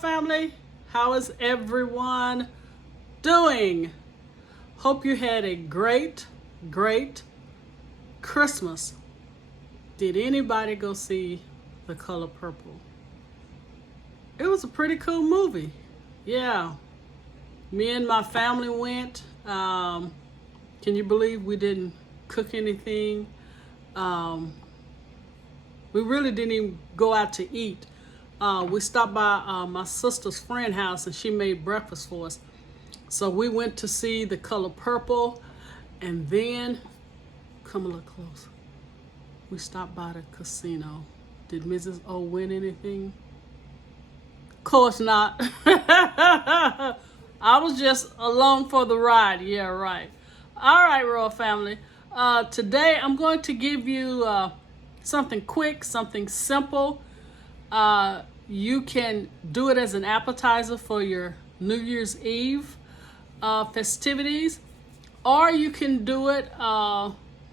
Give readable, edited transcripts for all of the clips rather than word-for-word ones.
family. How is everyone doing? Hope you had a great Christmas. Did anybody go see The Color Purple? It was a pretty cool movie. Yeah. Me and my family went. Can you believe we didn't cook anything? We really didn't even go out to eat. We stopped by my sister's friend's house and she made breakfast for us. So we went to see The Color Purple, and then, come a little close, we stopped by the casino. Did Mrs. O win anything? Of course not. I was just along for the ride. Yeah, right. All right, Royal Family. Today I'm going to give you something quick, something simple. You can do it as an appetizer for your New Year's Eve festivities, or you can do it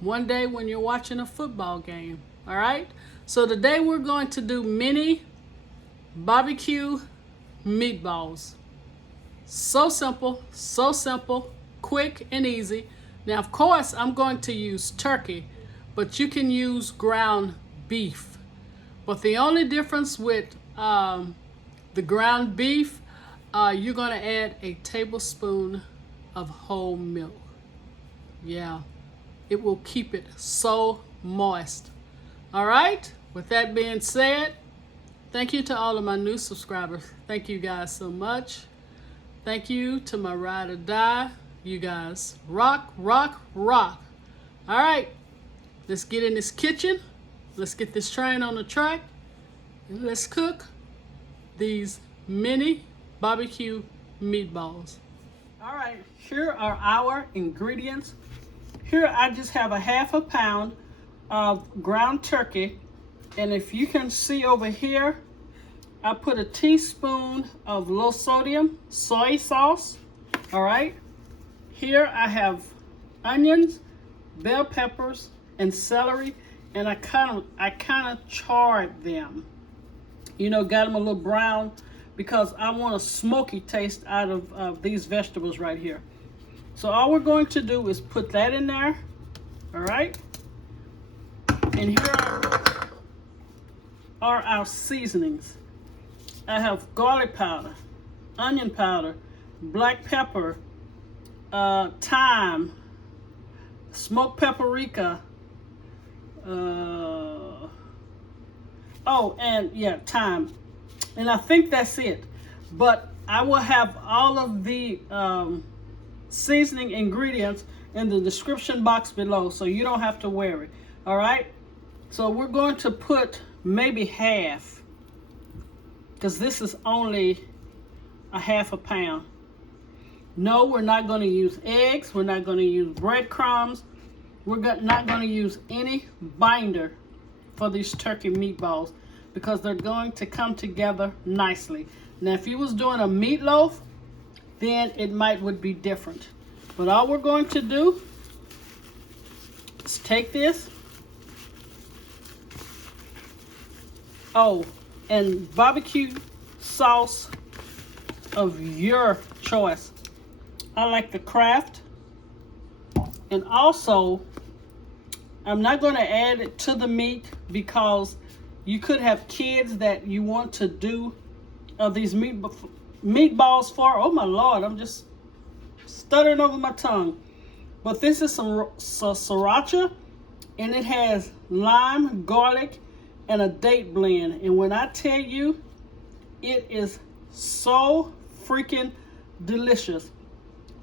one day when you're watching a football game. All right, so today we're going to do mini barbecue meatballs. So simple, quick and easy. Now, of course, I'm going to use turkey, but you can use ground beef. But the only difference with the ground beef, you're going to add a tablespoon of whole milk. Yeah, it will keep it so moist. All right, with that being said, thank you to all of my new subscribers. Thank you guys so much. Thank you to my ride or die. You guys rock. All right, let's get in this kitchen. Let's get this train on the track. And let's cook these mini barbecue meatballs. All right, here are our ingredients. Here I just have a ½ pound of ground turkey. And if you can see over here, I put a teaspoon of low sodium soy sauce. All right. Here I have onions, bell peppers, and celery, and I kind of charred them. You know, got them a little brown because I want a smoky taste out of these vegetables right here. So all we're going to do is put that in there. All right. And here are our seasonings. I have garlic powder, onion powder, black pepper, thyme, smoked paprika, thyme. And I think that's it. But I will have all of the seasoning ingredients in the description box below, so you don't have to worry. All right? So we're going to put maybe half, because this is only a ½ pound. No, we're not going to use eggs. We're not going to use breadcrumbs. We're not going to use any binder for these turkey meatballs because they're going to come together nicely. Now, if you was doing a meatloaf, then it would be different. But all we're going to do is take this. Oh, and barbecue sauce of your choice. I like the Kraft. And also, I'm not going to add it to the meat because you could have kids that you want to do these meatballs for. Oh my Lord, I'm just stuttering over my tongue. But this is some sriracha, and it has lime, garlic, and a date blend. And when I tell you, it is so freaking delicious.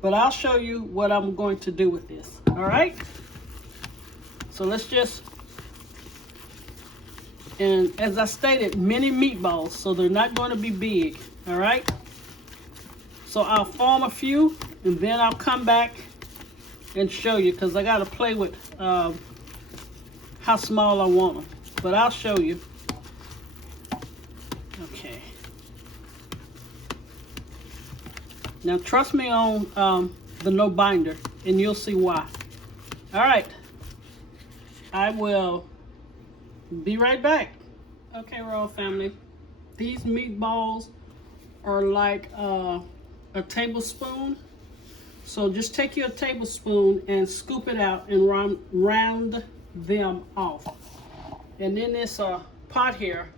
But I'll show you what I'm going to do with this. All right? So let's just, and as I stated, mini meatballs, so they're not going to be big. All right? So I'll form a few, and then I'll come back and show you, because I got to play with how small I want them. But I'll show you. Okay. Now trust me on the no binder, and you'll see why. All right. I will be right back. Okay, Royal Family. These meatballs are like a tablespoon. So just take your tablespoon and scoop it out and round them off. And then this pot here,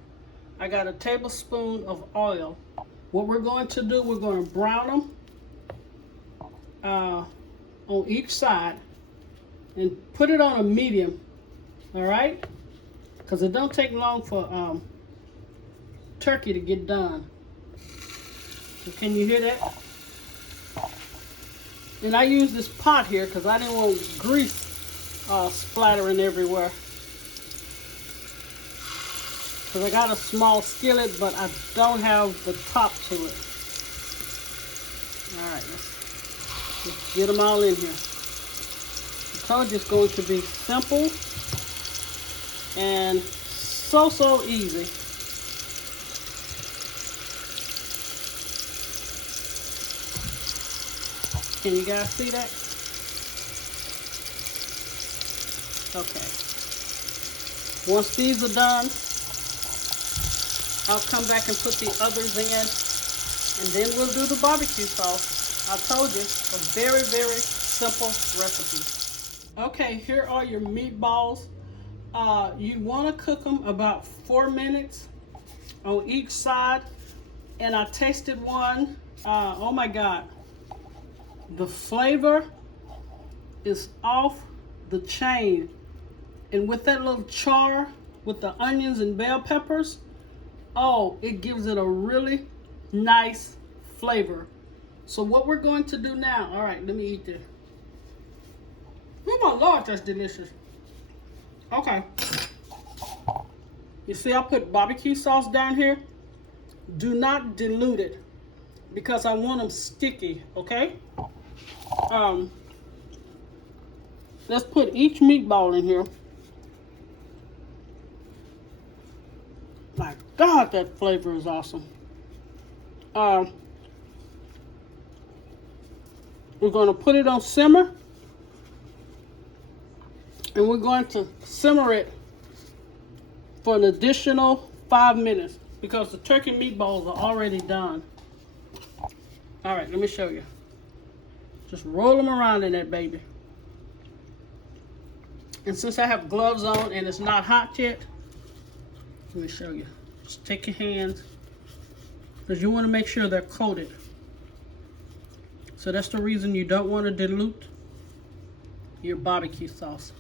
I got a tablespoon of oil. What we're going to do, we're going to brown them on each side and put it on a medium, all right? Because it don't take long for turkey to get done. So can you hear that? And I use this pot here because I didn't want grease splattering everywhere. Because I got a small skillet, but I don't have the top to it. All right, let's get them all in here. I told you it's going to be simple and so easy. Can you guys see that? Okay. Once these are done, I'll come back and put the others in, and then we'll do the barbecue sauce. I told you, a very simple recipe. Okay, here are your meatballs. You want to cook them about 4 minutes on each side. And I tasted one. Oh my God. The flavor is off the chain. And with that little char, with the onions and bell peppers, oh, it gives it a really nice flavor. So what we're going to do now, all right, let me eat this. Oh my Lord, that's delicious. Okay. You see I put barbecue sauce down here? Do not dilute it because I want them sticky, okay? Let's put each meatball in here. My God, that flavor is awesome. We're going to put it on simmer. And we're going to simmer it for an additional 5 minutes because the turkey meatballs are already done. All right, let me show you. Just roll them around in that baby. And since I have gloves on and it's not hot yet, let me show you. Just take your hands because you want to make sure they're coated. So that's the reason you don't want to dilute your barbecue sauce.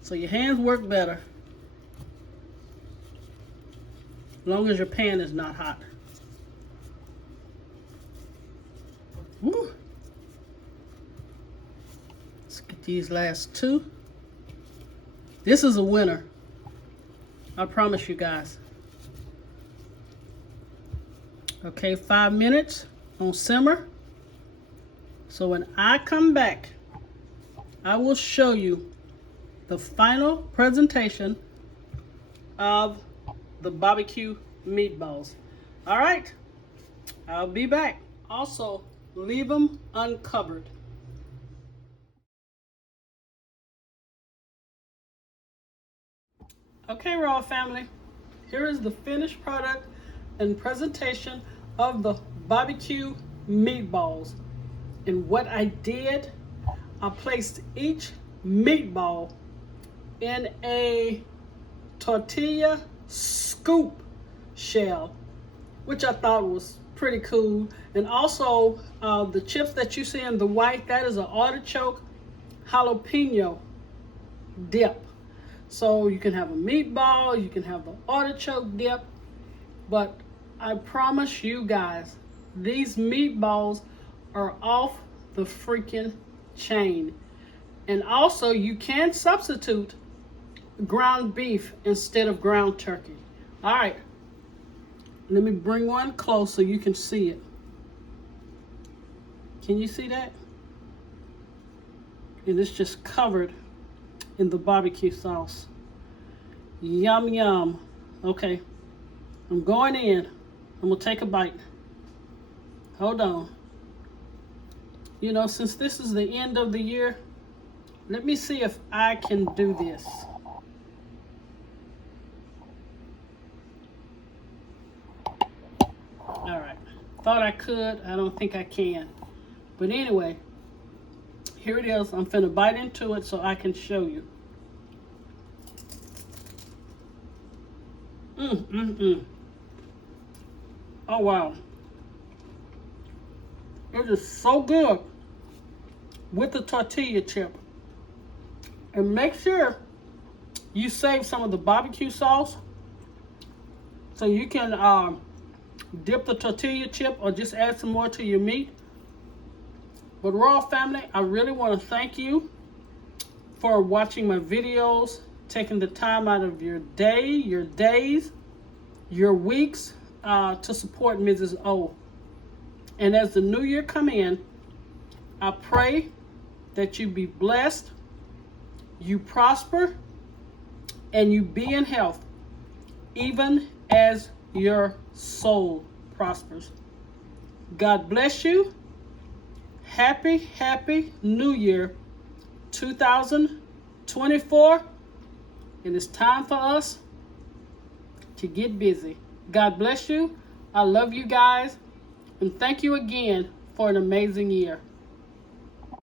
So your hands work better as long as your pan is not hot. Woo. Let's get these last two. This is a winner. I promise you guys. Okay, 5 minutes on simmer. So when I come back, I will show you the final presentation of the barbecue meatballs. All right, I'll be back. Also, leave them uncovered. Okay, Raw family, here is the finished product and presentation of the barbecue meatballs. And what I did, I placed each meatball in a tortilla scoop shell, which I thought was pretty cool. And also the chips that you see in the white, that is an artichoke jalapeno dip. So you can have a meatball, you can have the artichoke dip, but I promise you guys, these meatballs are off the freaking chain. And also you can substitute ground beef instead of ground turkey. All right, let me bring one close so you can see it. Can you see that? And it's just covered in the barbecue sauce. Yum, yum. Okay, I'm going in. I'm gonna take a bite. Hold on. You know, since this is the end of the year, let me see if I can do this. All right. thought I could. I don't think I can. But anyway, here it is. I'm finna bite into it so I can show you. Oh, wow. It is so good with the tortilla chip. And make sure you save some of the barbecue sauce so you can dip the tortilla chip or just add some more to your meat. But Raw family, I really want to thank you for watching my videos, taking the time out of your day, your days, your weeks to support Mrs. O. And as the new year come in, I pray that you be blessed, you prosper, and you be in health, even as your soul prospers. God bless you. Happy New Year 2024. And it's time for us to get busy. God bless you. I love you guys. And thank you again for an amazing year.